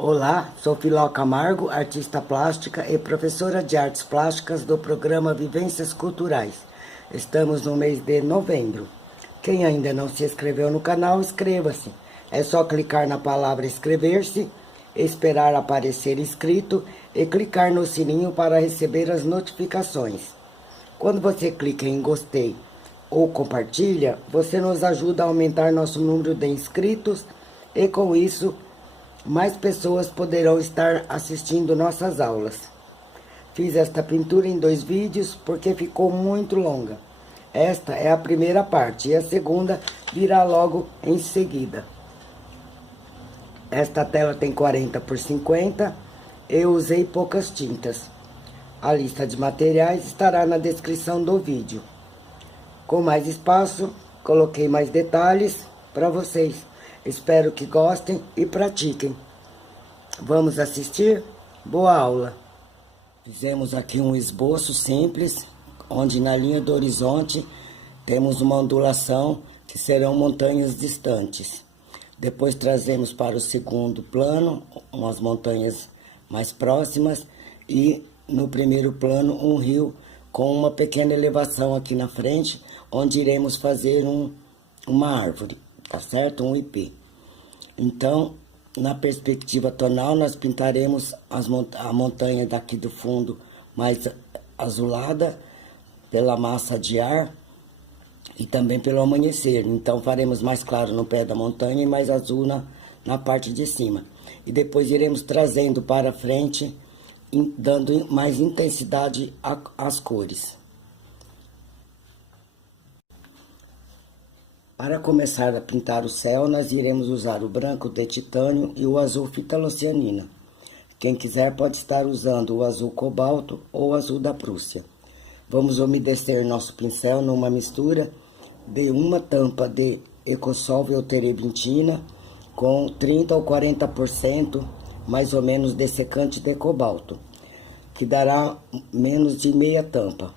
Olá, sou Filó Camargo, artista plástica e professora de artes plásticas do programa Vivências Culturais. Estamos no mês de novembro. Quem ainda não se inscreveu no canal, inscreva-se. É só clicar na palavra inscrever-se, esperar aparecer inscrito e clicar no sininho para receber as notificações. Quando você clica em gostei ou compartilha, você nos ajuda a aumentar nosso número de inscritos e com isso mais pessoas poderão estar assistindo nossas aulas. Fiz esta pintura em 2 vídeos porque ficou muito longa. Esta é a primeira parte e a segunda virá logo em seguida. Esta tela tem 40 por 50. Eu usei poucas tintas. A lista de materiais estará na descrição do vídeo. Com mais espaço, coloquei mais detalhes para vocês. Espero que gostem e pratiquem. Vamos assistir? Boa aula! Fizemos aqui um esboço simples, onde na linha do horizonte temos uma ondulação que serão montanhas distantes. Depois trazemos para o segundo plano umas montanhas mais próximas e no primeiro plano um rio com uma pequena elevação aqui na frente, onde iremos fazer uma árvore, tá certo? Um ipê. Então, na perspectiva tonal, nós pintaremos a montanha daqui do fundo mais azulada pela massa de ar e também pelo amanhecer. Então, faremos mais claro no pé da montanha e mais azul na parte de cima. E depois iremos trazendo para frente, dando mais intensidade às cores. Para começar a pintar o céu, nós iremos usar o branco de titânio e o azul fitalocianina. Quem quiser pode estar usando o azul cobalto ou o azul da Prússia. Vamos umedecer nosso pincel numa mistura de uma tampa de Ecosolve terebintina com 30 ou 40% mais ou menos de secante de cobalto, que dará menos de meia tampa.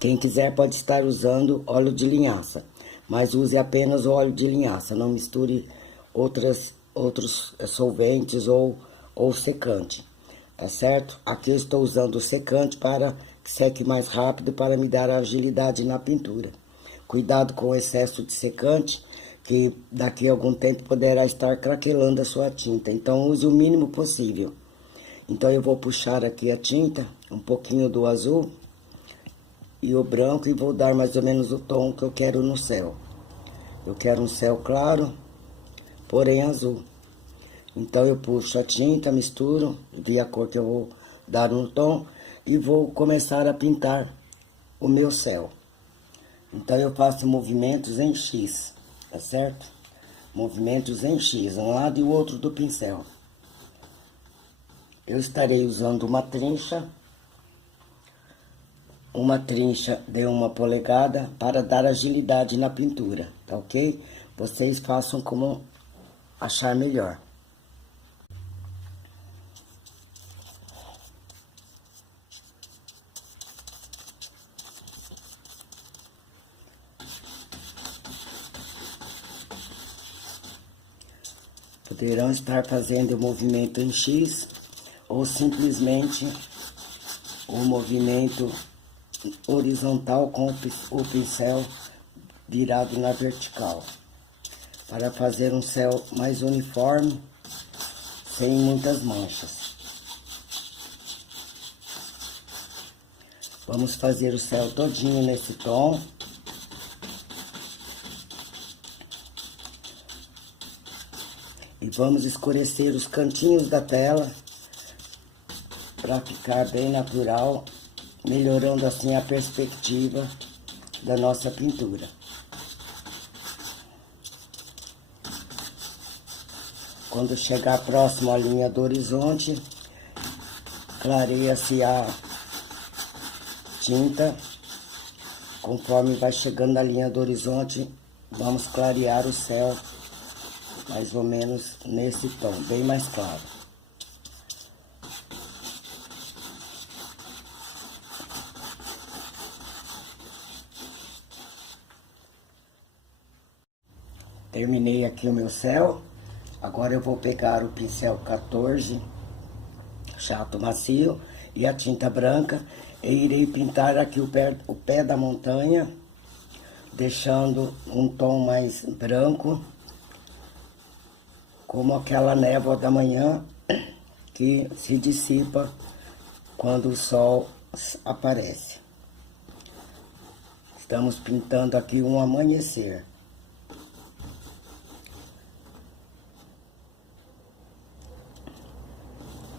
Quem quiser pode estar usando óleo de linhaça, mas use apenas o óleo de linhaça, não misture outros solventes ou secante, tá certo? Aqui eu estou usando o secante para que seque mais rápido, para me dar agilidade na pintura. Cuidado com o excesso de secante, que daqui a algum tempo poderá estar craquelando a sua tinta, então use o mínimo possível. Então eu vou puxar aqui a tinta, um pouquinho do azul e o branco, e vou dar mais ou menos o tom que eu quero no céu. Eu quero um céu claro, porém azul. Então eu puxo a tinta, misturo, vi a cor que eu vou dar no tom e vou começar a pintar o meu céu. Então eu faço movimentos em X, tá certo? Movimentos em X, um lado e o outro do pincel. Eu estarei usando uma trincha de 1 polegada para dar agilidade na pintura, tá ok? Vocês façam como achar melhor. Poderão estar fazendo o movimento em X ou simplesmente o movimento horizontal com o pincel virado na vertical, para fazer um céu mais uniforme, sem muitas manchas. Vamos fazer o céu todinho nesse tom. E vamos escurecer os cantinhos da tela para ficar bem natural, melhorando assim a perspectiva da nossa pintura. Quando chegar próximo à linha do horizonte, clareia-se a tinta. Conforme vai chegando na linha do horizonte, vamos clarear o céu mais ou menos nesse tom, bem mais claro. Terminei aqui o meu céu. Agora eu vou pegar o pincel 14, chato macio, e a tinta branca, e irei pintar aqui o pé da montanha, deixando um tom mais branco, como aquela névoa da manhã que se dissipa quando o sol aparece. Estamos pintando aqui um amanhecer.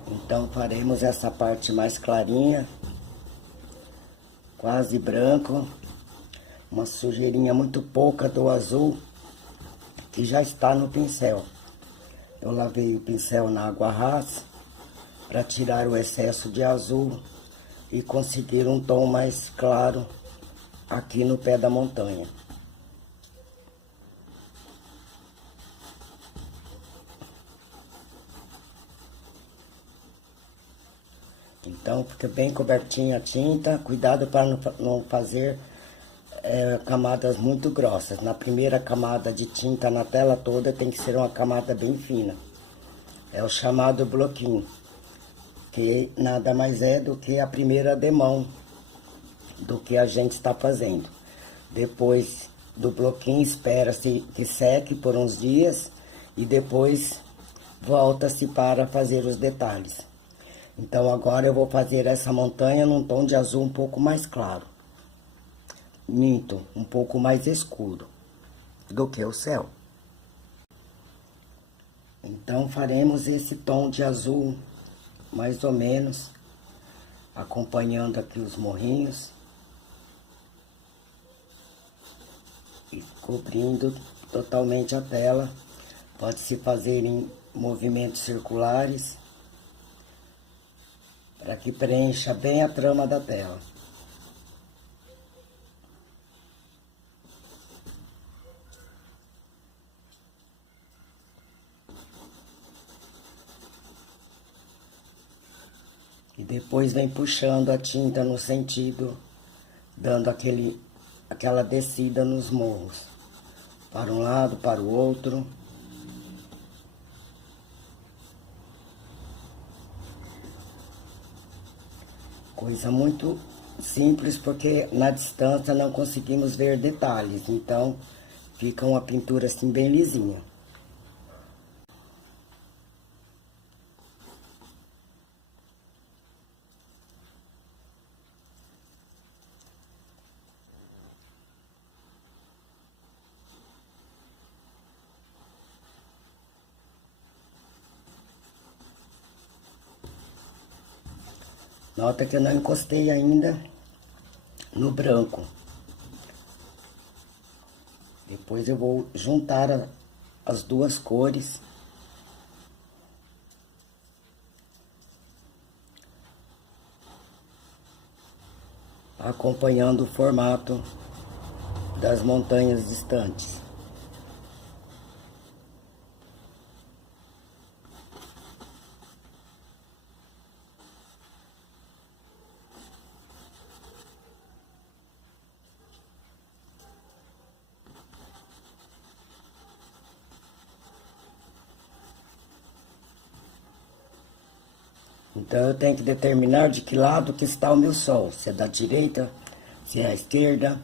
Então faremos essa parte mais clarinha, quase branco, uma sujeirinha muito pouca do azul que já está no pincel. Eu lavei o pincel na água rasa para tirar o excesso de azul e conseguir um tom mais claro aqui no pé da montanha. Então fica bem cobertinha a tinta, cuidado para não fazer camadas muito grossas. Na primeira camada de tinta na tela toda tem que ser uma camada bem fina. É o chamado bloquinho, que nada mais é do que a primeira demão do que a gente está fazendo. Depois do bloquinho, espera-se que seque por uns dias e depois volta-se para fazer os detalhes. Então agora eu vou fazer essa montanha num tom de azul um pouco mais claro. Minto, um pouco mais escuro do que o céu. Então faremos esse tom de azul, mais ou menos, acompanhando aqui os morrinhos e cobrindo totalmente a tela. Pode-se fazer em movimentos circulares, para que preencha bem a trama da tela. E depois vem puxando a tinta no sentido, dando aquela descida nos morros. Para um lado, para o outro. Coisa muito simples, porque na distância não conseguimos ver detalhes. Então, fica uma pintura assim bem lisinha. Nota que eu não encostei ainda no branco. Depois eu vou juntar as duas cores. Acompanhando o formato das montanhas distantes. Então eu tenho que determinar de que lado que está o meu sol, se é da direita, se é à esquerda,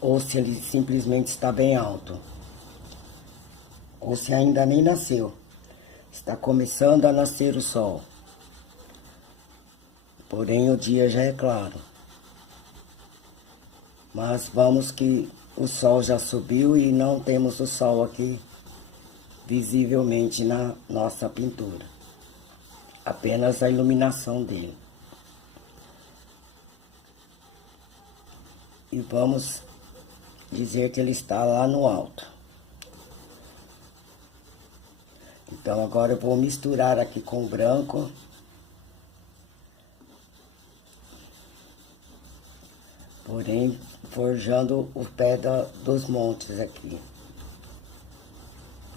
ou se ele simplesmente está bem alto, ou se ainda nem nasceu, está começando a nascer o sol, porém o dia já é claro. Mas vamos que o sol já subiu e não temos o sol aqui visivelmente na nossa pintura. Apenas a iluminação dele. E vamos dizer que ele está lá no alto. Então agora eu vou misturar aqui com o branco. Porém, forjando o pé dos montes aqui.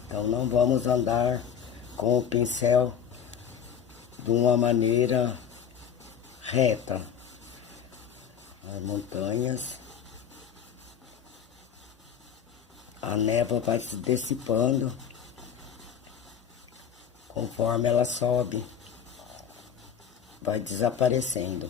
Então não vamos andar com o pincel de uma maneira reta. As montanhas, a névoa vai se dissipando Conforme ela sobe, vai desaparecendo.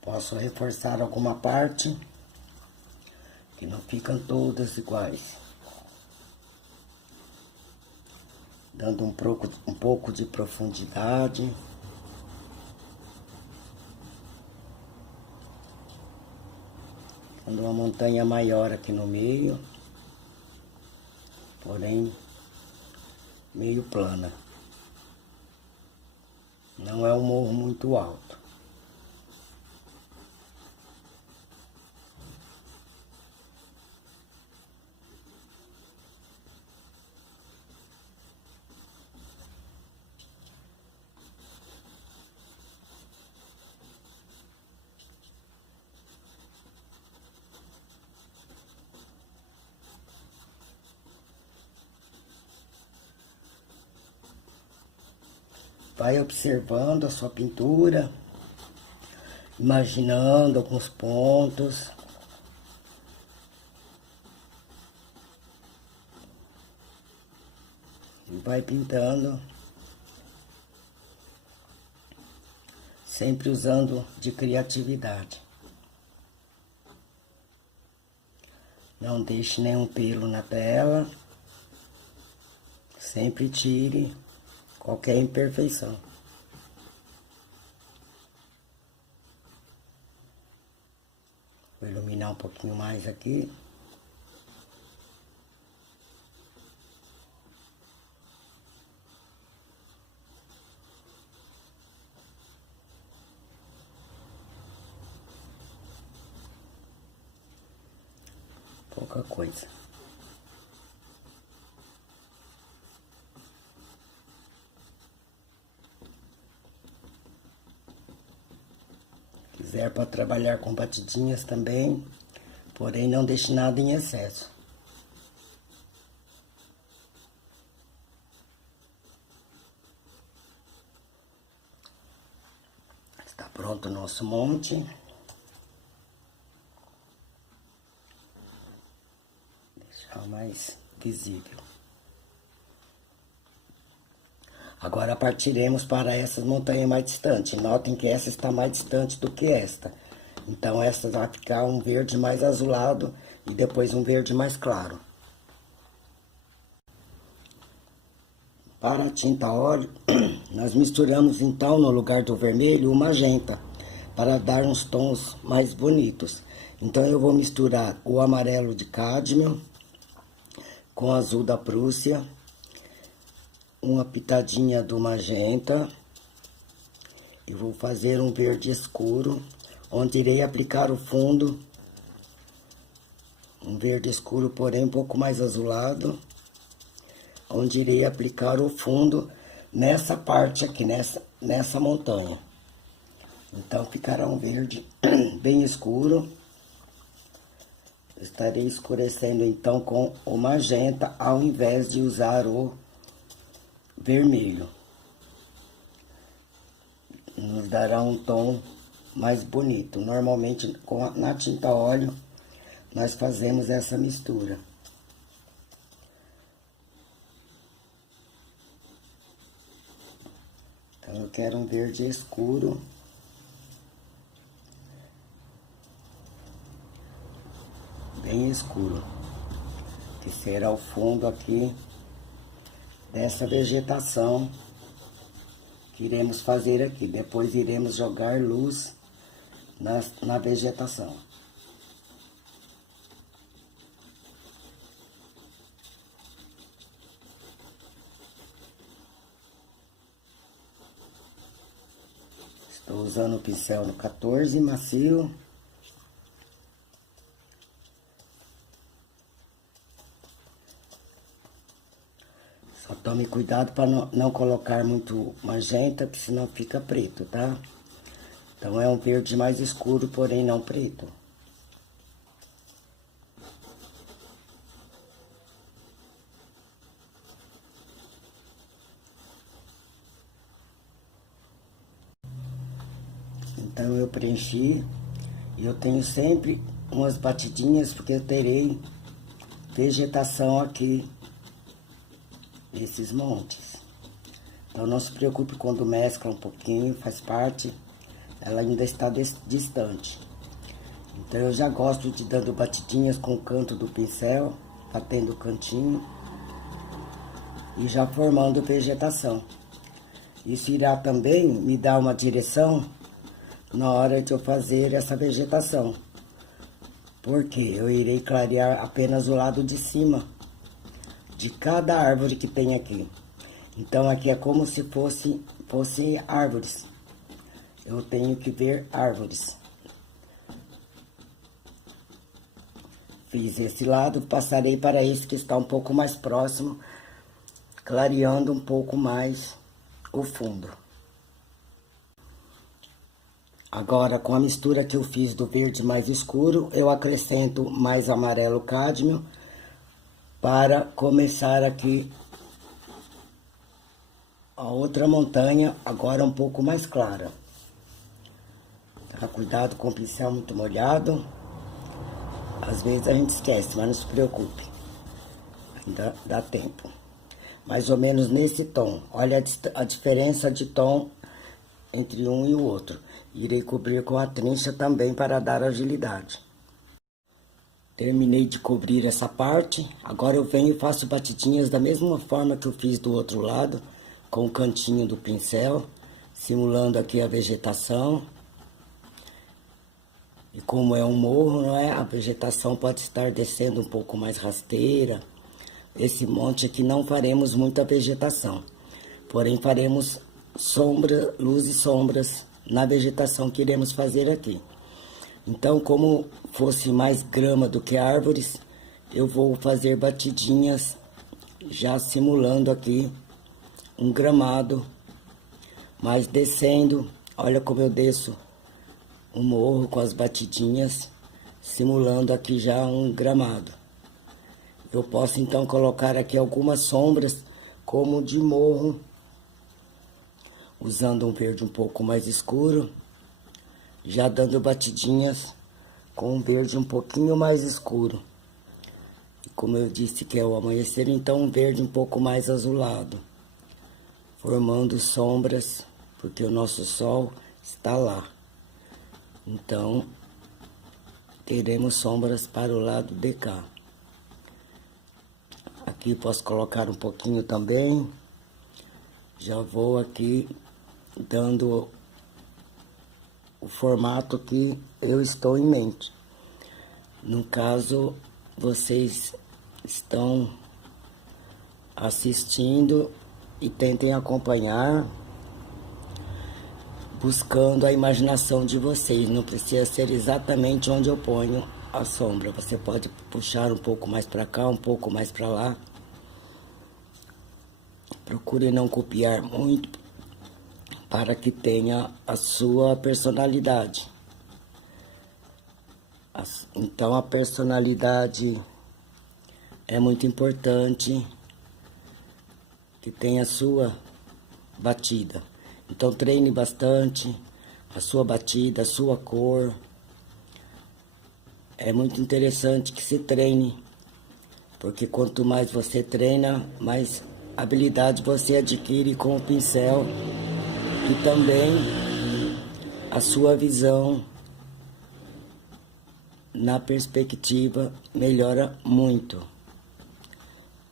Posso reforçar alguma parte, que não ficam todas iguais. Dando um pouco de profundidade. Dando uma montanha maior aqui no meio, porém meio plana. Não é um morro muito alto. Vai observando a sua pintura, imaginando alguns pontos. E vai pintando, sempre usando de criatividade. Não deixe nenhum pelo na tela, sempre tire qualquer imperfeição. Vou iluminar um pouquinho mais aqui. Pouca coisa. Quiser para trabalhar com batidinhas também, porém não deixe nada em excesso. Está pronto o nosso monte. Deixar mais visível. Agora partiremos para essas montanhas mais distantes. Notem que essa está mais distante do que esta. Então essa vai ficar um verde mais azulado e depois um verde mais claro. Para a tinta óleo, nós misturamos então no lugar do vermelho o magenta, para dar uns tons mais bonitos. Então eu vou misturar o amarelo de cádmio com o azul da Prússia, uma pitadinha do magenta, e vou fazer um verde escuro, onde irei aplicar o fundo, um verde escuro, porém um pouco mais azulado, onde irei aplicar o fundo nessa parte aqui, nessa montanha. Então ficará um verde bem escuro. Estarei escurecendo então com o magenta, ao invés de usar o vermelho. Nos dará um tom mais bonito. Normalmente na tinta óleo nós fazemos essa mistura. Então eu quero um verde escuro. Bem escuro. Que será o fundo aqui dessa vegetação que iremos fazer aqui. Depois iremos jogar luz na vegetação. Estou usando o pincel no 14 macio. Só tome cuidado para não colocar muito magenta, porque senão fica preto, tá? Então é um verde mais escuro, porém não preto. preenchi. E eu tenho sempre umas batidinhas, porque eu terei vegetação aqui, nesses montes. Então não se preocupe quando mescla um pouquinho, faz parte, ela ainda está distante. Então eu já gosto de dando batidinhas com o canto do pincel, batendo o cantinho e já formando vegetação. Isso irá também me dar uma direção na hora de eu fazer essa vegetação, porque eu irei clarear apenas o lado de cima de cada árvore que tem aqui. Então aqui é como se fosse árvores. Eu tenho que ver árvores. Fiz esse lado, passarei para esse que está um pouco mais próximo, clareando um pouco mais o fundo. Agora, com a mistura que eu fiz do verde mais escuro, eu acrescento mais amarelo cádmio para começar aqui a outra montanha, agora um pouco mais clara. Tá? Cuidado com o pincel muito molhado. Às vezes a gente esquece, mas não se preocupe. Ainda dá tempo. Mais ou menos nesse tom. Olha a diferença de tom entre um e o outro. Irei cobrir com a trincha também para dar agilidade. Terminei de cobrir essa parte. Agora eu venho e faço batidinhas da mesma forma que eu fiz do outro lado, com o cantinho do pincel, simulando aqui a vegetação. E como é um morro, não é? A vegetação pode estar descendo um pouco mais rasteira. Esse monte aqui não faremos muita vegetação, porém faremos sombra, luz e sombras na vegetação que iremos fazer aqui. Então, como fosse mais grama do que árvores, eu vou fazer batidinhas já simulando aqui um gramado, mas descendo. Olha como eu desço o morro com as batidinhas, simulando aqui já um gramado. Eu posso então colocar aqui algumas sombras, como de morro, usando um verde um pouco mais escuro, já dando batidinhas com um verde um pouquinho mais escuro. E como eu disse que é o amanhecer, então um verde um pouco mais azulado, formando sombras, porque o nosso sol está lá. Então, teremos sombras para o lado de cá. Aqui posso colocar um pouquinho também. Já vou aqui dando o formato que eu estou em mente. No caso, vocês estão assistindo e tentem acompanhar, buscando a imaginação de vocês. Não precisa ser exatamente onde eu ponho a sombra. Você pode puxar um pouco mais para cá, um pouco mais para lá. Procure não copiar muito, para que tenha a sua personalidade. Então, a personalidade é muito importante, que tenha a sua batida. Então, treine bastante a sua batida, a sua cor. É muito interessante que se treine, porque quanto mais você treina, mais habilidade você adquire com o pincel, e também a sua visão na perspectiva melhora muito.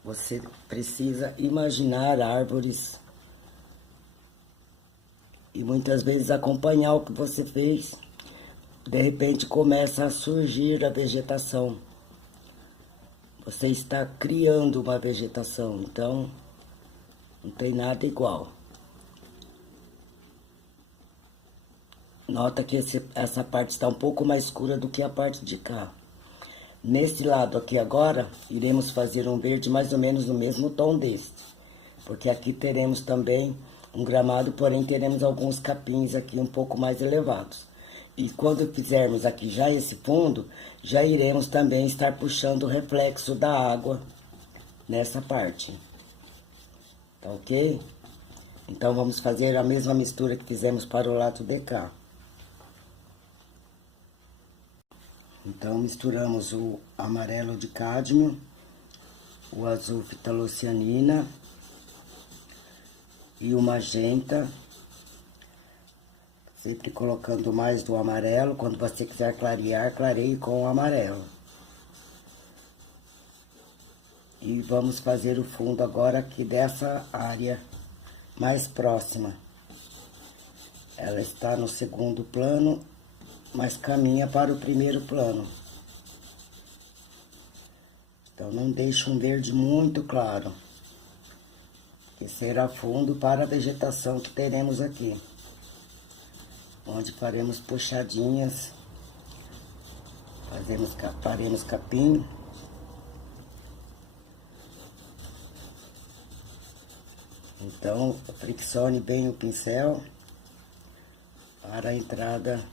Você precisa imaginar árvores e muitas vezes acompanhar o que você fez. De repente começa a surgir a vegetação. Você está criando uma vegetação, então não tem nada igual. Nota que essa parte está um pouco mais escura do que a parte de cá. Nesse lado aqui agora, iremos fazer um verde mais ou menos no mesmo tom deste. Porque aqui teremos também um gramado, porém teremos alguns capins aqui um pouco mais elevados. E quando fizermos aqui já esse fundo, já iremos também estar puxando o reflexo da água nessa parte. Tá ok? Então vamos fazer a mesma mistura que fizemos para o lado de cá. Então, misturamos o amarelo de cádmio, o azul fitalocianina e o magenta, sempre colocando mais do amarelo. Quando você quiser clarear, clareie com o amarelo. E vamos fazer o fundo agora aqui dessa área mais próxima. Ela está no segundo plano, mas caminha para o primeiro plano. Então, não deixe um verde muito claro, que será fundo para a vegetação que teremos aqui. Onde faremos puxadinhas, faremos capim. Então, friccione bem o pincel para a entrada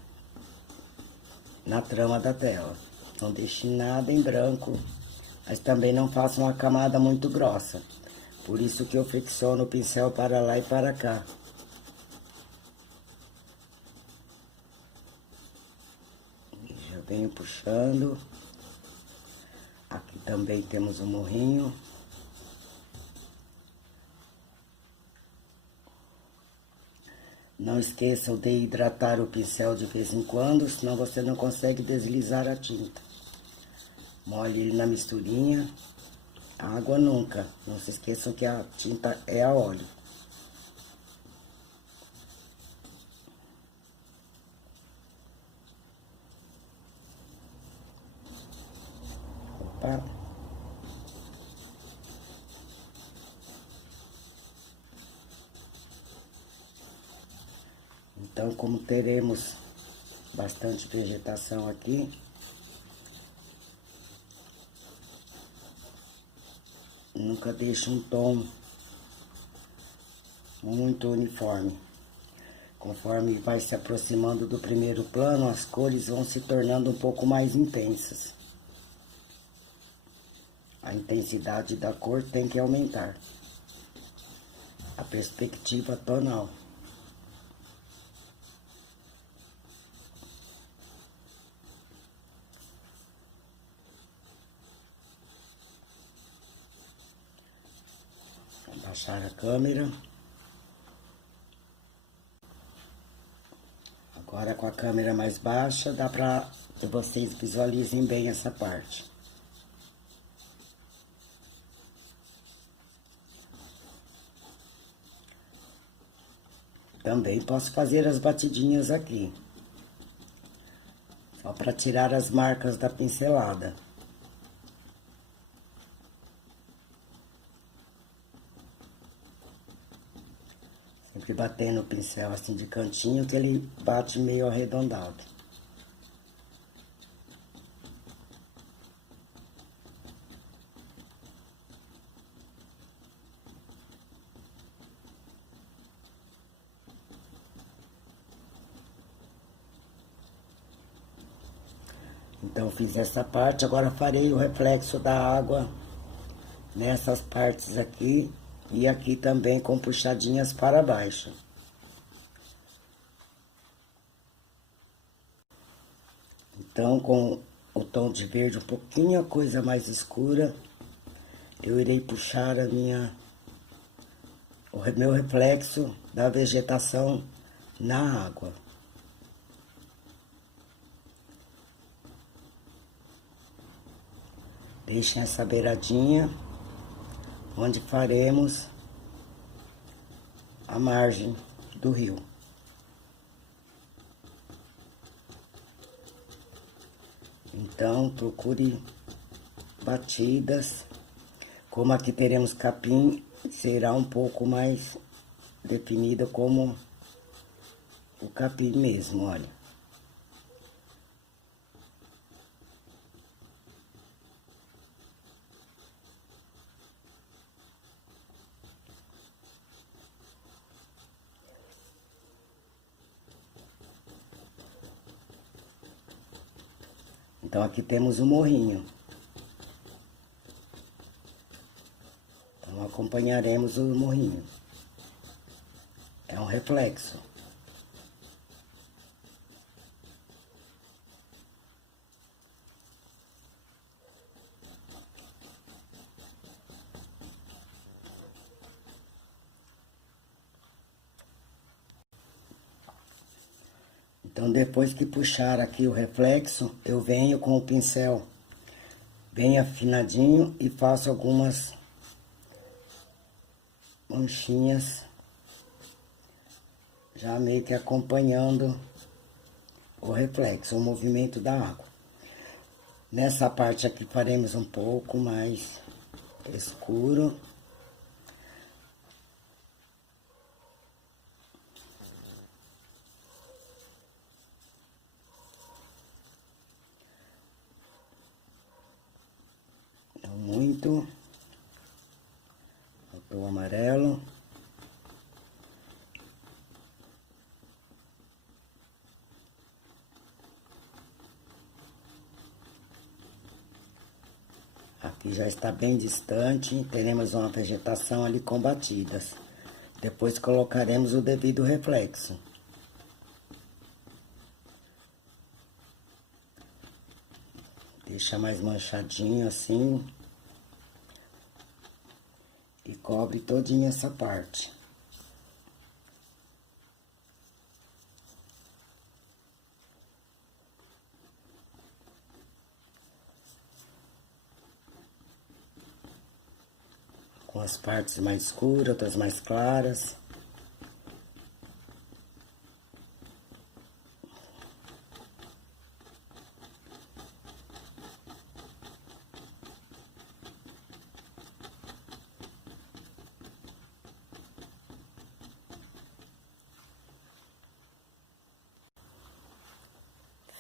na trama da tela. Não deixe nada em branco, mas também não faça uma camada muito grossa. Por isso que eu fricciono o pincel para lá e para cá. Já venho puxando. Aqui também temos um morrinho. Não esqueçam de hidratar o pincel de vez em quando, senão você não consegue deslizar a tinta. Molhe ele na misturinha. Água nunca. Não se esqueçam que a tinta é a óleo. Opa. Então, como teremos bastante vegetação aqui, nunca deixe um tom muito uniforme. Conforme vai se aproximando do primeiro plano, as cores vão se tornando um pouco mais intensas. A intensidade da cor tem que aumentar. A perspectiva tonal. Baixar a câmera. Agora com a câmera mais baixa, dá pra que vocês visualizem bem essa parte. Também posso fazer as batidinhas aqui. Só para tirar as marcas da pincelada. Sempre batendo o pincel assim de cantinho, que ele bate meio arredondado. Então, fiz essa parte, agora farei o reflexo da água nessas partes aqui e aqui também com puxadinhas para baixo. Então, com o tom de verde um pouquinho a coisa mais escura, eu irei puxar o meu reflexo da vegetação na água. Deixem essa beiradinha, onde faremos a margem do rio. Então, procure batidas. Como aqui teremos capim, será um pouco mais definida como o capim mesmo, olha. Então, aqui temos o morrinho. Então, acompanharemos o morrinho. É um reflexo. Então, depois que puxar aqui o reflexo, eu venho com o pincel bem afinadinho e faço algumas manchinhas, já meio que acompanhando o reflexo, o movimento da água. Nessa parte aqui faremos um pouco mais escuro. Não muito. Faltou o amarelo. Aqui já está bem distante, teremos uma vegetação ali com batidas. Depois colocaremos o devido reflexo. Deixa mais manchadinho assim. E cobre todinha essa parte. Com as partes mais escuras, outras mais claras.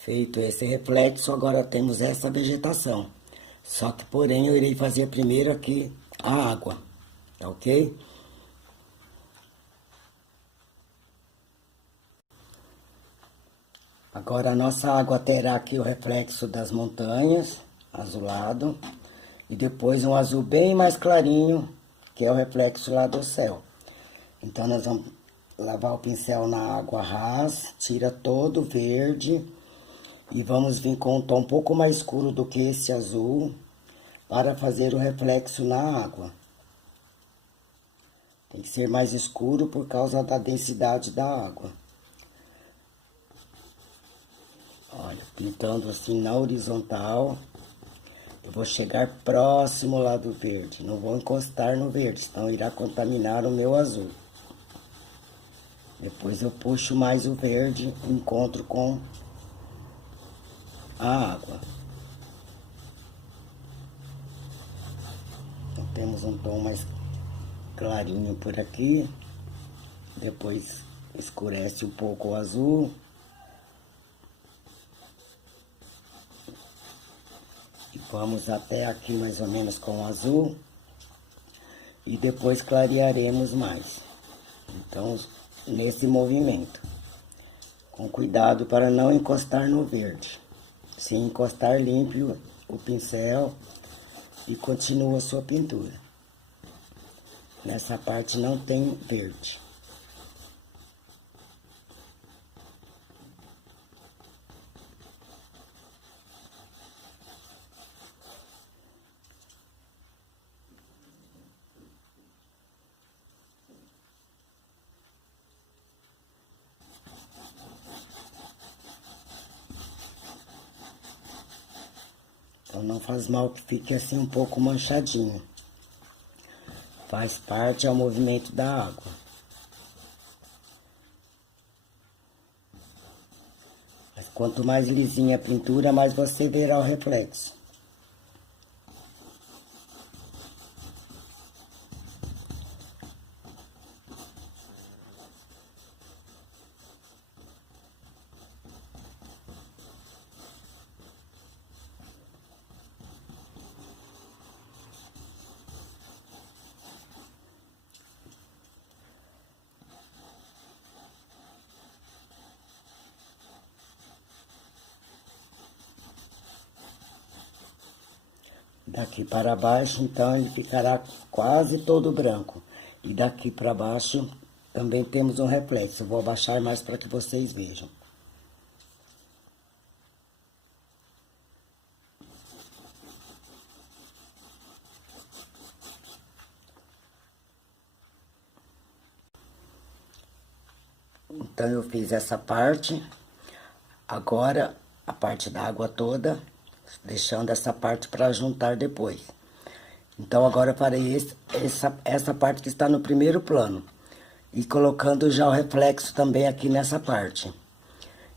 Feito esse reflexo, agora temos essa vegetação. Só que, porém, eu irei fazer primeiro aqui a água, tá ok? Agora a nossa água terá aqui o reflexo das montanhas, azulado, e depois um azul bem mais clarinho, que é o reflexo lá do céu. Então, nós vamos lavar o pincel na água rasa, tira todo o verde, e vamos vir com um tom um pouco mais escuro do que esse azul, para fazer o reflexo na água. Tem que ser mais escuro por causa da densidade da água. Olha, pintando assim na horizontal, eu vou chegar próximo lá do verde. Não vou encostar no verde, senão irá contaminar o meu azul. Depois eu puxo mais o verde e encontro com a água. Então, temos um tom mais clarinho por aqui. Depois escurece um pouco o azul. E vamos até aqui mais ou menos com o azul. E depois clarearemos mais. Então, nesse movimento. Com cuidado para não encostar no verde. Se encostar, limpe o pincel e continua a sua pintura. Nessa parte não tem verde. Então, não faz mal que fique assim um pouco manchadinho. Faz parte ao movimento da água. Mas quanto mais lisinha a pintura, mais você verá o reflexo. Daqui para baixo, então, ele ficará quase todo branco. E daqui para baixo, também temos um reflexo. Eu vou abaixar mais para que vocês vejam. Então, eu fiz essa parte. agora a parte da água toda, deixando essa parte para juntar depois. Então agora eu farei essa parte que está no primeiro plano. E colocando já o reflexo também aqui nessa parte.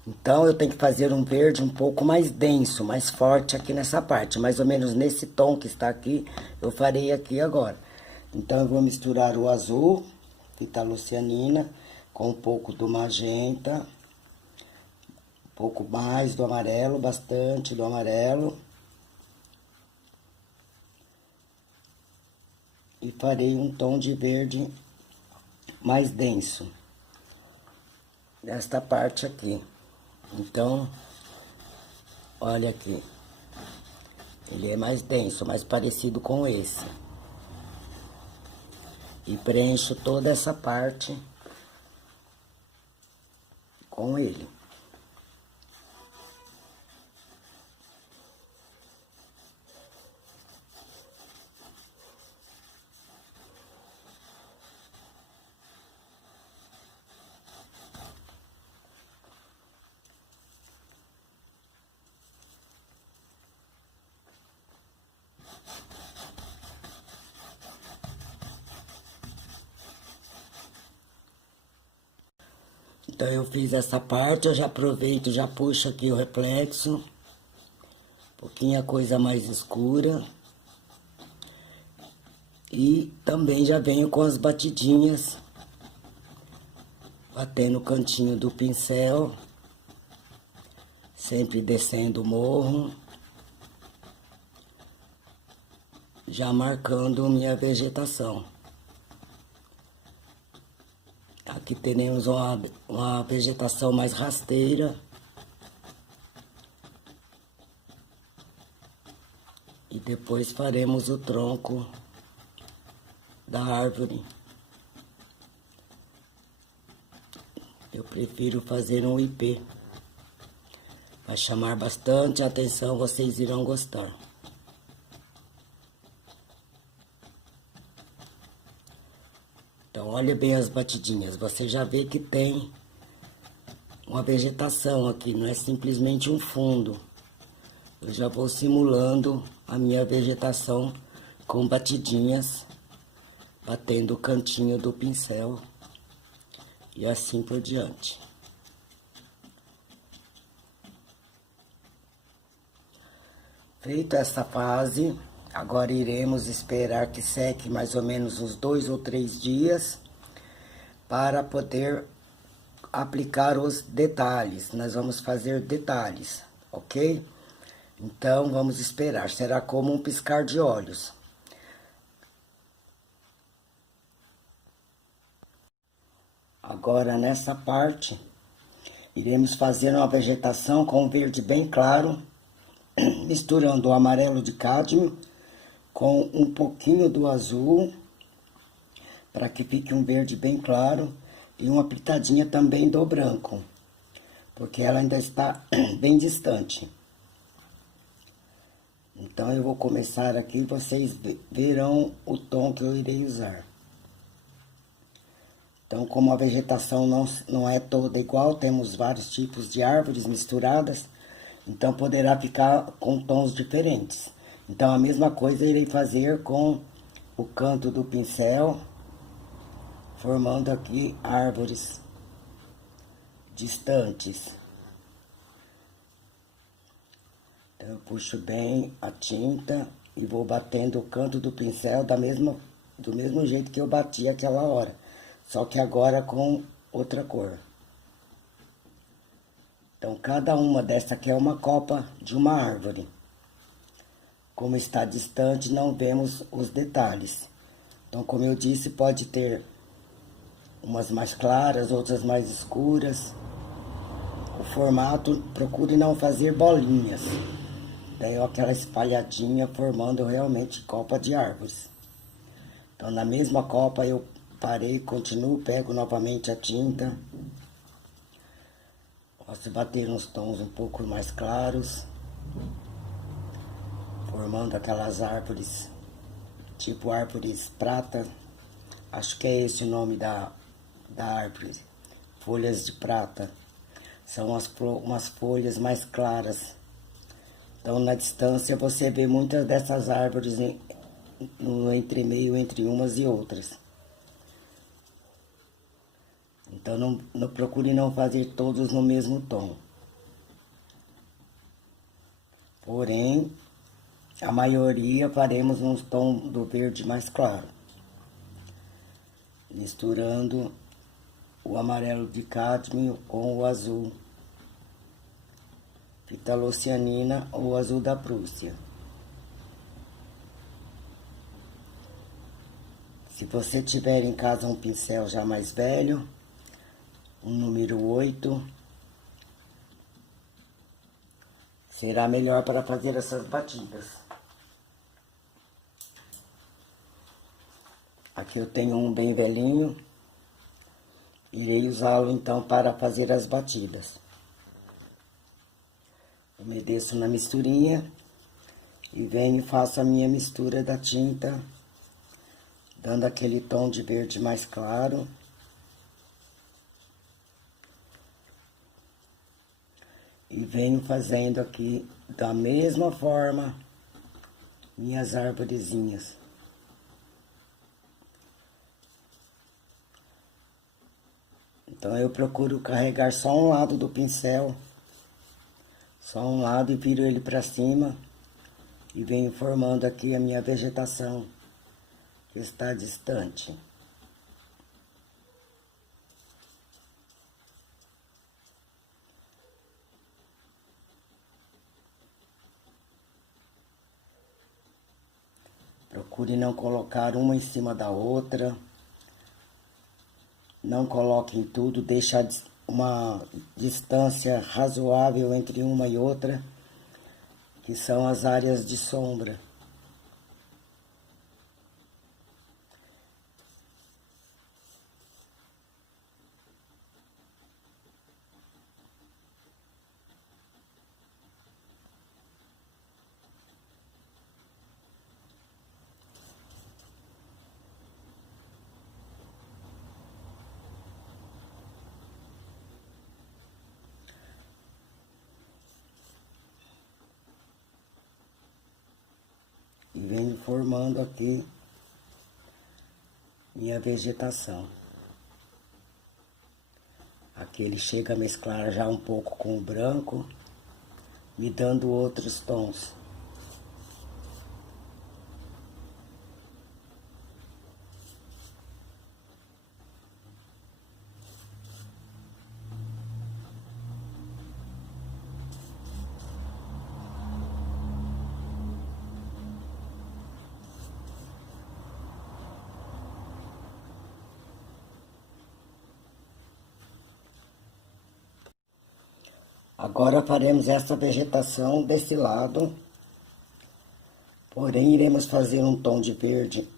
Então eu tenho que fazer um verde um pouco mais denso, mais forte aqui nessa parte. Mais ou menos nesse tom que está aqui, eu farei aqui agora. Então eu vou misturar o azul, fita-lucianina, com um pouco do magenta. Um pouco mais do amarelo, bastante do amarelo. E farei um tom de verde mais denso. Nesta parte aqui. Então, olha aqui. Ele é mais denso, mais parecido com esse. E preencho toda essa parte com ele. Então, eu fiz essa parte, eu já aproveito, já puxo aqui o reflexo. Um pouquinho a coisa mais escura. E também já venho com as batidinhas. Batendo o cantinho do pincel. Sempre descendo o morro. Já marcando minha vegetação. Aqui teremos uma vegetação mais rasteira. E depois faremos o tronco da árvore. Eu prefiro fazer um ipê. Vai chamar bastante atenção, vocês irão gostar. Então, olha bem as batidinhas. Você já vê que tem uma vegetação aqui, não é simplesmente um fundo. Eu já vou simulando a minha vegetação com batidinhas, batendo o cantinho do pincel e assim por diante. Feita essa fase, agora iremos esperar que seque mais ou menos uns 2 ou 3 dias para poder aplicar os detalhes. Nós vamos fazer detalhes, ok? Então, vamos esperar. Será como um piscar de olhos. Agora, nessa parte, iremos fazer uma vegetação com verde bem claro, misturando o amarelo de cádmio com um pouquinho do azul, para que fique um verde bem claro, e uma pitadinha também do branco, porque ela ainda está bem distante. Então, eu vou começar aqui, vocês verão o tom que eu irei usar. Então, como a vegetação não é toda igual, temos vários tipos de árvores misturadas, então poderá ficar com tons diferentes. Então, a mesma coisa eu irei fazer com o canto do pincel, formando aqui árvores distantes. Então, eu puxo bem a tinta e vou batendo o canto do pincel do mesmo jeito que eu bati aquela hora. Só que agora com outra cor. Então, cada uma dessa aqui é uma copa de uma árvore. Como está distante, não vemos os detalhes. Então, como eu disse, pode ter umas mais claras, outras mais escuras. O formato, procure não fazer bolinhas. Daí, ó, aquela espalhadinha formando realmente copa de árvores. Então, na mesma copa eu parei, continuo, pego novamente a tinta. Posso bater uns tons um pouco mais claros, formando aquelas árvores, tipo árvores prata. Acho que é esse o nome da árvore, folhas de prata. São umas folhas mais claras. Então, na distância, você vê muitas dessas árvores no entremeio entre umas e outras. Então, não procure não fazer todos no mesmo tom. Porém, a maioria faremos num tom do verde mais claro, misturando o amarelo de cádmio com o azul fitalocianina ou azul da Prússia. Se você tiver em casa um pincel já mais velho, um número 8, será melhor para fazer essas batidas. Aqui eu tenho um bem velhinho, irei usá-lo então para fazer as batidas. Umedeço na misturinha e venho e faço a minha mistura da tinta, dando aquele tom de verde mais claro. E venho fazendo aqui da mesma forma minhas arvorezinhas. Então, eu procuro carregar só um lado do pincel, só um lado, e viro ele para cima e venho formando aqui a minha vegetação que está distante. Procure não colocar uma em cima da outra. Não coloque em tudo, deixe uma distância razoável entre uma e outra, que são as áreas de sombra. E venho formando aqui minha vegetação. Aqui ele chega a mesclar já um pouco com o branco, me dando outros tons. Agora faremos essa vegetação desse lado, porém iremos fazer um tom de verde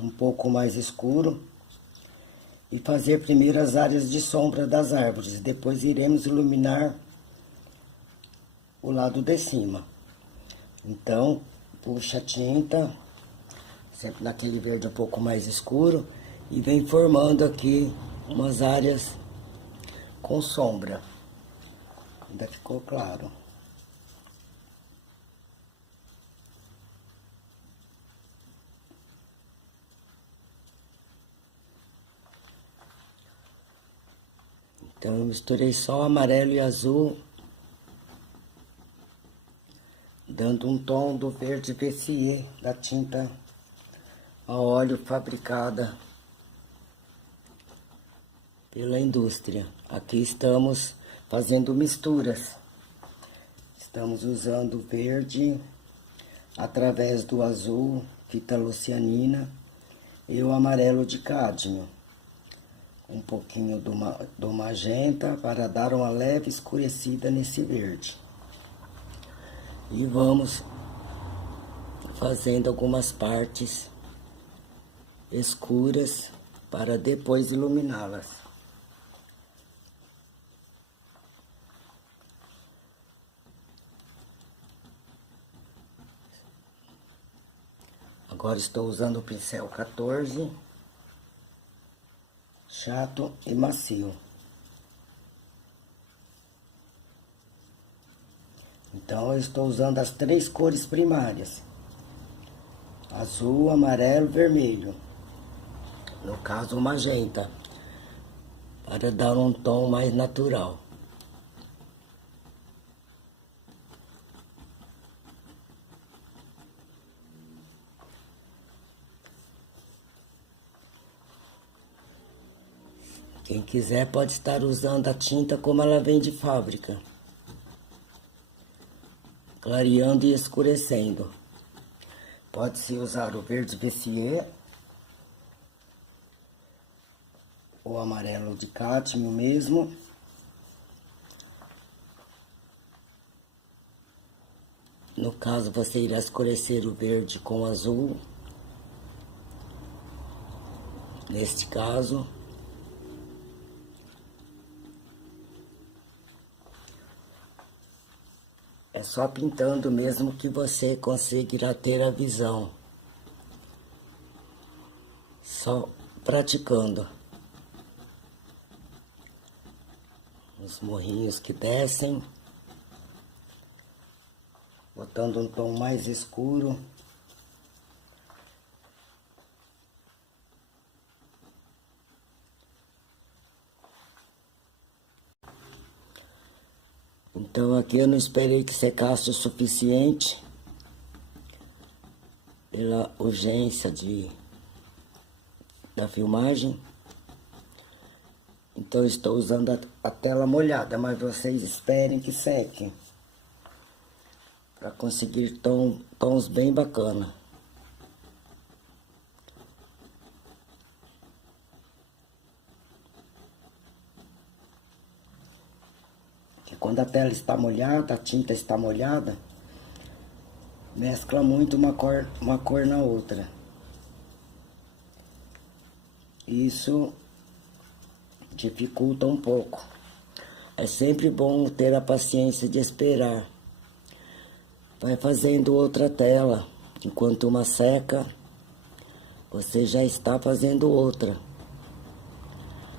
um pouco mais escuro e fazer primeiro as áreas de sombra das árvores, depois iremos iluminar o lado de cima. Então, puxa a tinta, sempre naquele verde um pouco mais escuro, e vem formando aqui umas áreas com sombra. Ainda ficou claro. Então, eu misturei só amarelo e azul, dando um tom do verde Vessier, da tinta a óleo fabricada pela indústria. Aqui estamos fazendo misturas. Estamos usando o verde através do azul fitalocianina e o amarelo de cádmio. Um pouquinho do magenta para dar uma leve escurecida nesse verde. E vamos fazendo algumas partes escuras para depois iluminá-las. Agora estou usando o pincel 14, chato e macio. Então eu estou usando as 3 cores primárias: azul, amarelo, vermelho. No caso, o magenta, para dar um tom mais natural. Quem quiser pode estar usando a tinta como ela vem de fábrica, clareando e escurecendo. Pode-se usar o verde Vessier, o amarelo de cádmio mesmo. No caso, você irá escurecer o verde com o azul. Neste caso, é só pintando mesmo que você conseguirá ter a visão. Só praticando. Os morrinhos que descem, botando um tom mais escuro. Então aqui eu não esperei que secasse o suficiente, pela urgência da filmagem. Então estou usando a tela molhada, mas vocês esperem que seque, para conseguir tons bem bacana. Que quando a tela está molhada, a tinta está molhada, mescla muito uma cor na outra. Isso dificulta um pouco. É sempre bom ter a paciência de esperar. Vai fazendo outra tela. Enquanto uma seca, você já está fazendo outra.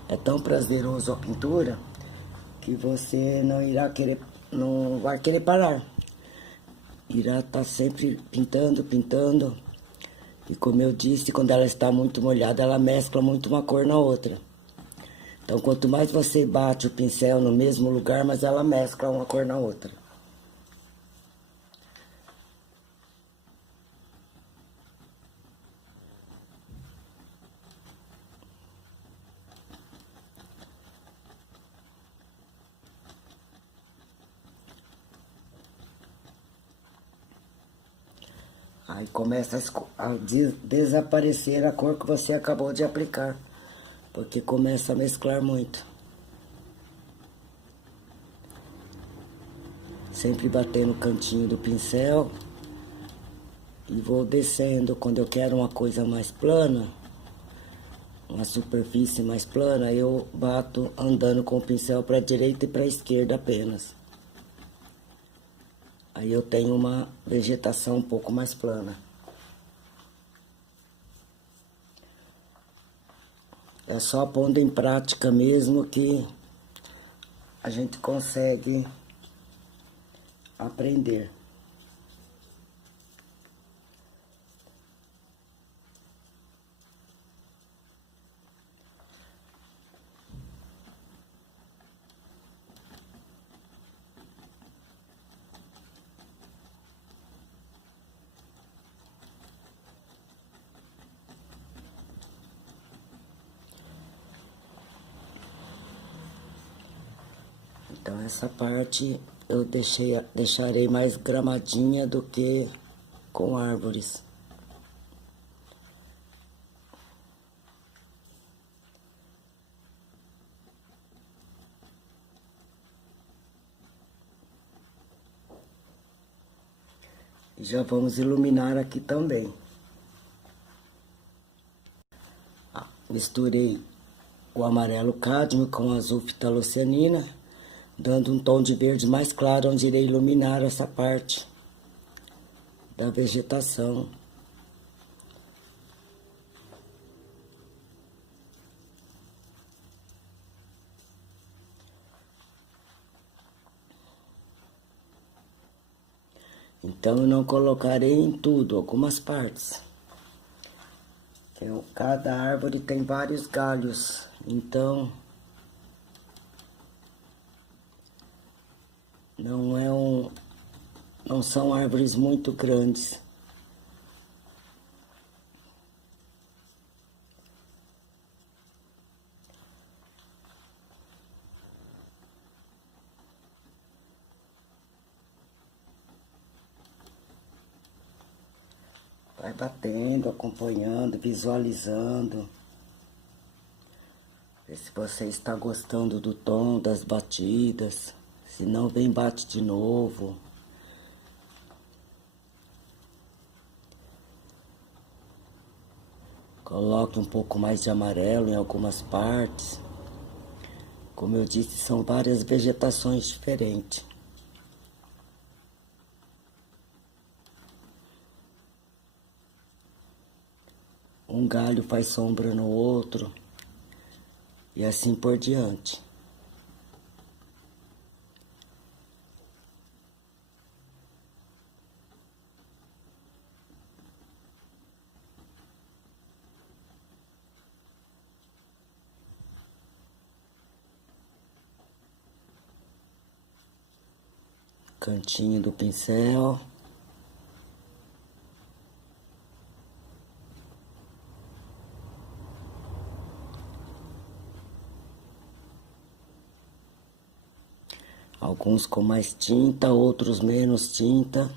É tão prazeroso a pintura que você não vai querer parar. Irá estar sempre pintando, pintando. E como eu disse, quando ela está muito molhada, ela mescla muito uma cor na outra. Então, quanto mais você bate o pincel no mesmo lugar, mais ela mescla uma cor na outra. Aí começa a desaparecer a cor que você acabou de aplicar, porque começa a mesclar muito. Sempre batendo no cantinho do pincel e vou descendo. Quando eu quero uma coisa mais plana, uma superfície mais plana, eu bato andando com o pincel para a direita e para a esquerda apenas. Aí eu tenho uma vegetação um pouco mais plana. É só pondo em prática mesmo que a gente consegue aprender. Então essa parte eu deixarei mais gramadinha do que com árvores. E já vamos iluminar aqui também. Misturei o amarelo cádmio com o azul fitalocianina, dando um tom de verde mais claro, onde irei iluminar essa parte da vegetação. Então eu não colocarei em tudo, algumas partes. Cada árvore tem vários galhos, então não são árvores muito grandes. Vai batendo, acompanhando, visualizando. Ver se você está gostando do tom das batidas. Se não, vem bate de novo. Coloque um pouco mais de amarelo em algumas partes. Como eu disse, são várias vegetações diferentes. Um galho faz sombra no outro, e assim por diante. Cantinho do pincel. Alguns com mais tinta, outros menos tinta.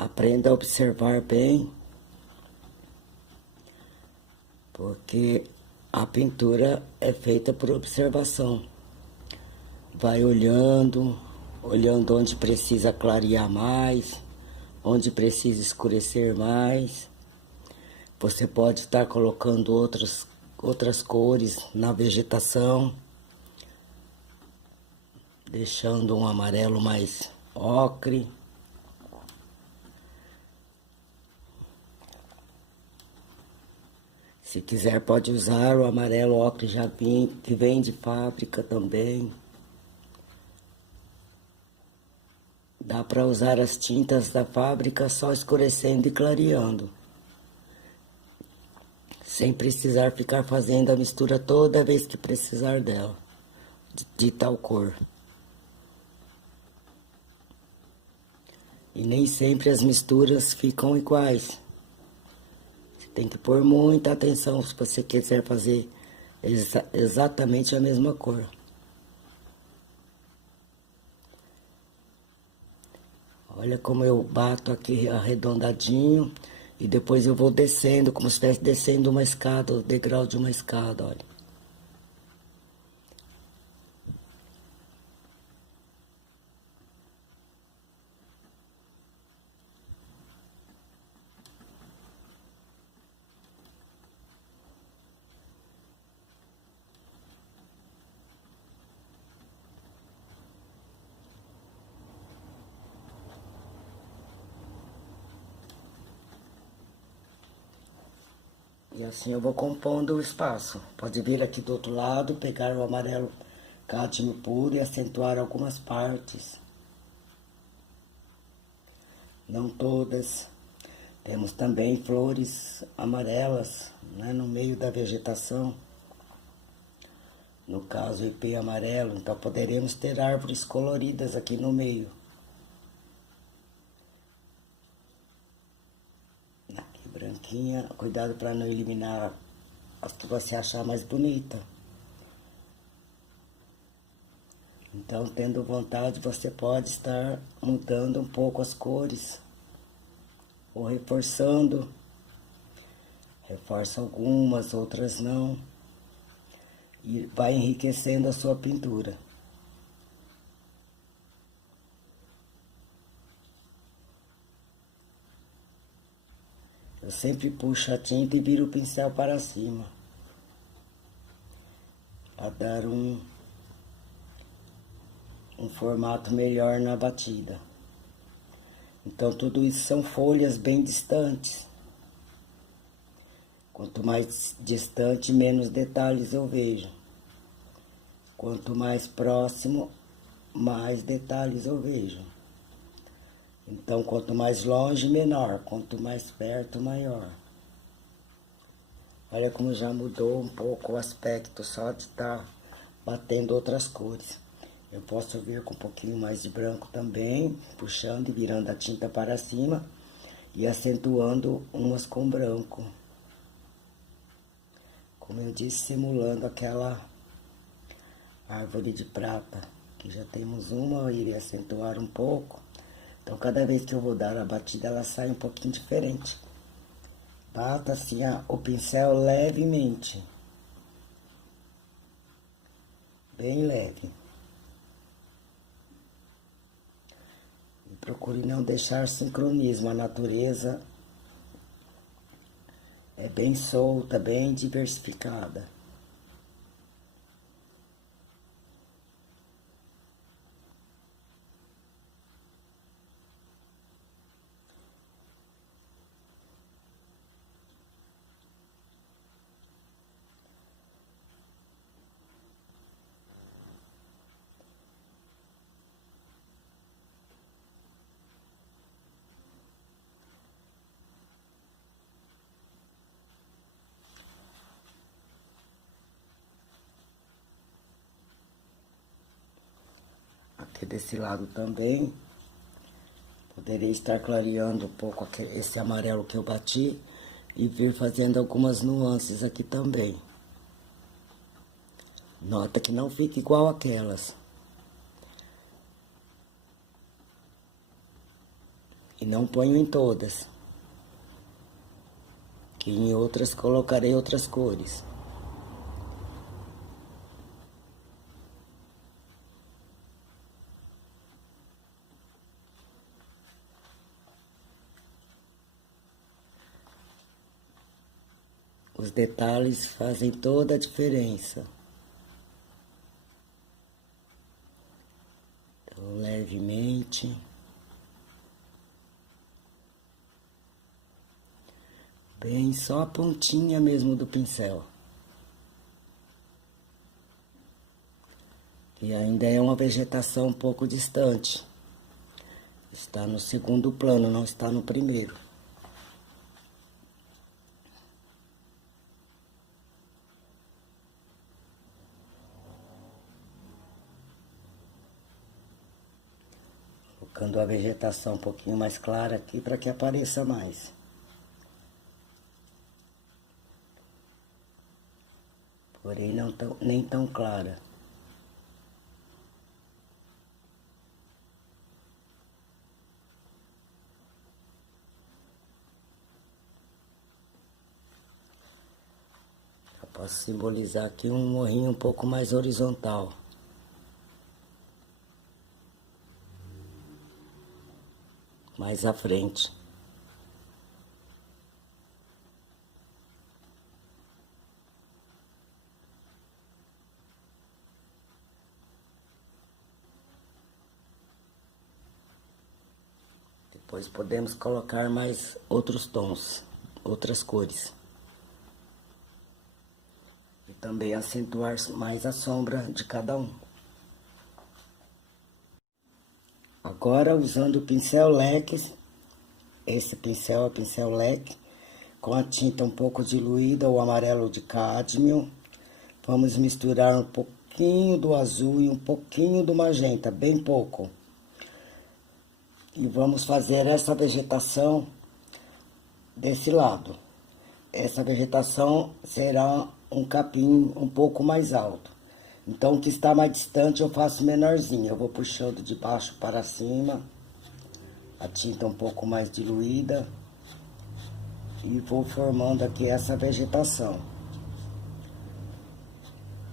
Aprenda a observar bem, porque a pintura é feita por observação. Vai olhando onde precisa clarear mais, onde precisa escurecer mais. Você pode estar colocando outras cores na vegetação, deixando um amarelo mais ocre. Se quiser, pode usar o amarelo ocre que vem de fábrica também. Dá para usar as tintas da fábrica só escurecendo e clareando, sem precisar ficar fazendo a mistura toda vez que precisar dela, de tal cor. E nem sempre as misturas ficam iguais. Tem que pôr muita atenção se você quiser fazer exatamente a mesma cor. Olha como eu bato aqui arredondadinho e depois eu vou descendo, como se estivesse descendo uma escada, o degrau de uma escada, olha. E assim eu vou compondo o espaço. Pode vir aqui do outro lado, pegar o amarelo cádmio puro e acentuar algumas partes. Não todas. Temos também flores amarelas, né, no meio da vegetação. No caso, ipê amarelo. Então poderemos ter árvores coloridas aqui no meio. Aqui branquinha. Cuidado para não eliminar que você achar mais bonita. Então, tendo vontade, você pode estar mudando um pouco as cores, ou reforçando. Reforça algumas, outras não. E vai enriquecendo a sua pintura. Eu sempre puxo a tinta e viro o pincel para cima, para dar um formato melhor na batida. Então, tudo isso são folhas bem distantes. Quanto mais distante, menos detalhes eu vejo. Quanto mais próximo, mais detalhes eu vejo. Então, quanto mais longe, menor. Quanto mais perto, maior. Olha como já mudou um pouco o aspecto só de estar batendo outras cores. Eu posso vir com um pouquinho mais de branco também, puxando e virando a tinta para cima e acentuando umas com branco. Como eu disse, simulando aquela árvore de prata, que já temos uma, eu irei acentuar um pouco. Então, cada vez que eu vou dar a batida, ela sai um pouquinho diferente. Bata assim o pincel levemente. Bem leve. E procure não deixar sincronismo. A natureza é bem solta, bem diversificada. Aqui desse lado também, poderei estar clareando um pouco esse amarelo que eu bati e vir fazendo algumas nuances aqui também. Nota que não fica igual aquelas. E não ponho em todas. Que em outras colocarei outras cores. Os detalhes fazem toda a diferença. Então, levemente. Bem, só a pontinha mesmo do pincel. E ainda é uma vegetação um pouco distante. Está no segundo plano, não está no primeiro. Colocando a vegetação um pouquinho mais clara aqui para que apareça mais. Porém, não nem tão clara. Eu posso simbolizar aqui um morrinho um pouco mais horizontal. Mais à frente. Depois podemos colocar mais outros tons, outras cores. E também acentuar mais a sombra de cada um. Agora, usando o pincel leque, esse pincel é o pincel leque, com a tinta um pouco diluída, o amarelo de cádmio, vamos misturar um pouquinho do azul e um pouquinho do magenta, bem pouco. E vamos fazer essa vegetação desse lado. Essa vegetação será um capim um pouco mais alto. Então, o que está mais distante eu faço menorzinho. Eu vou puxando de baixo para cima, a tinta um pouco mais diluída. E vou formando aqui essa vegetação.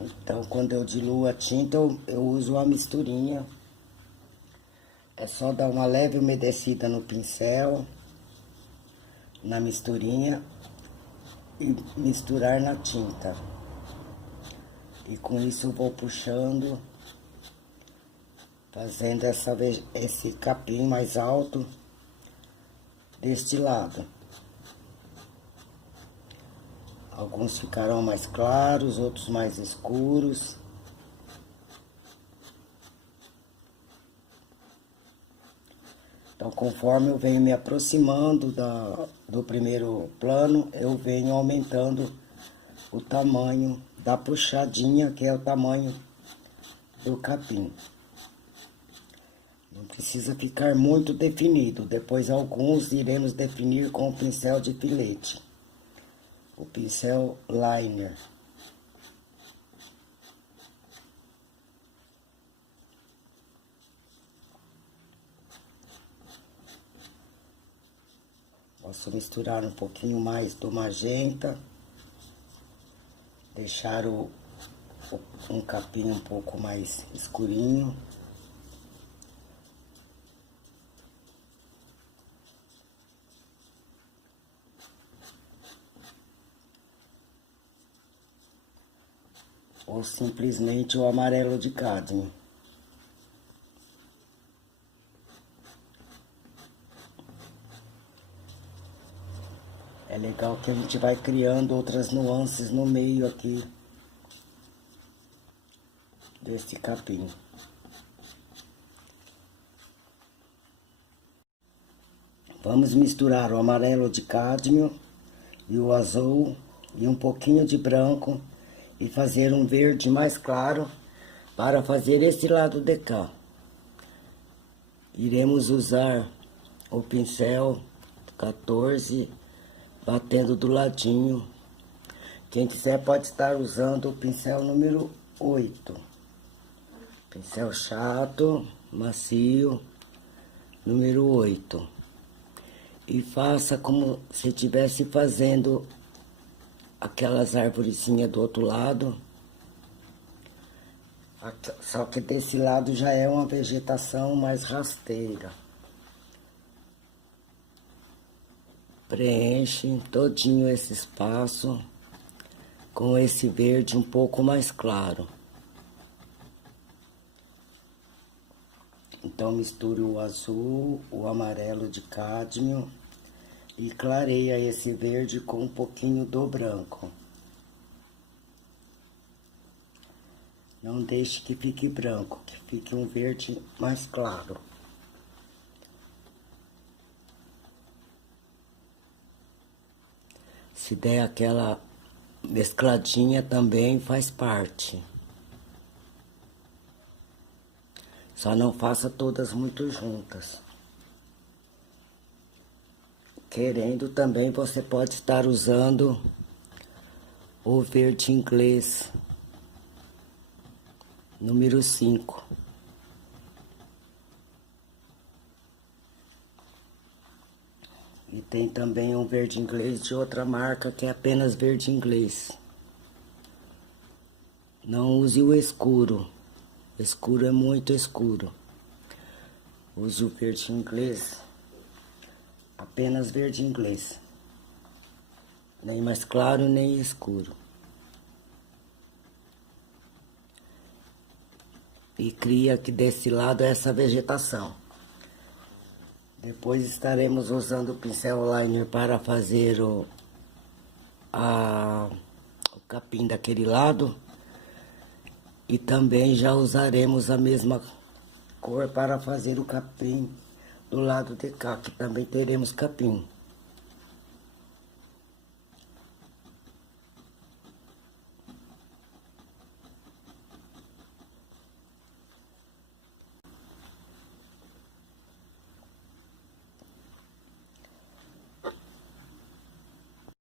Então, quando eu diluo a tinta, eu uso uma misturinha. É só dar uma leve umedecida no pincel, na misturinha, e misturar na tinta. E com isso eu vou puxando, fazendo esse capim mais alto deste lado. Alguns ficarão mais claros, outros mais escuros. Então, conforme eu venho me aproximando do primeiro plano, eu venho aumentando o tamanho da puxadinha, que é o tamanho do capim. Não precisa ficar muito definido, depois alguns iremos definir com o pincel de filete, o pincel liner. Posso misturar um pouquinho mais do magenta, deixar um capim um pouco mais escurinho. Ou simplesmente o amarelo de cádmio. É legal que a gente vai criando outras nuances no meio aqui desse capim. Vamos misturar o amarelo de cádmio e o azul e um pouquinho de branco e fazer um verde mais claro para fazer esse lado de cá. Iremos usar o pincel 14, batendo do ladinho. Quem quiser pode estar usando o pincel número 8. Pincel chato, macio, número 8. E faça como se estivesse fazendo aquelas arvorezinhas do outro lado. Só que desse lado já é uma vegetação mais rasteira. Preenche todinho esse espaço com esse verde um pouco mais claro. Então, misture o azul, o amarelo de cádmio e clareia esse verde com um pouquinho do branco. Não deixe que fique branco, que fique um verde mais claro. Se der aquela mescladinha também faz parte. Só não faça todas muito juntas. Querendo também, você pode estar usando o verde inglês, número 5. E tem também um verde inglês de outra marca, que é apenas verde inglês. Não use o escuro. Escuro é muito escuro. Use o verde inglês. Apenas verde inglês. Nem mais claro, nem escuro. E cria aqui desse lado essa vegetação. Depois estaremos usando o pincel liner para fazer o capim daquele lado. E também já usaremos a mesma cor para fazer o capim do lado de cá, que também teremos capim.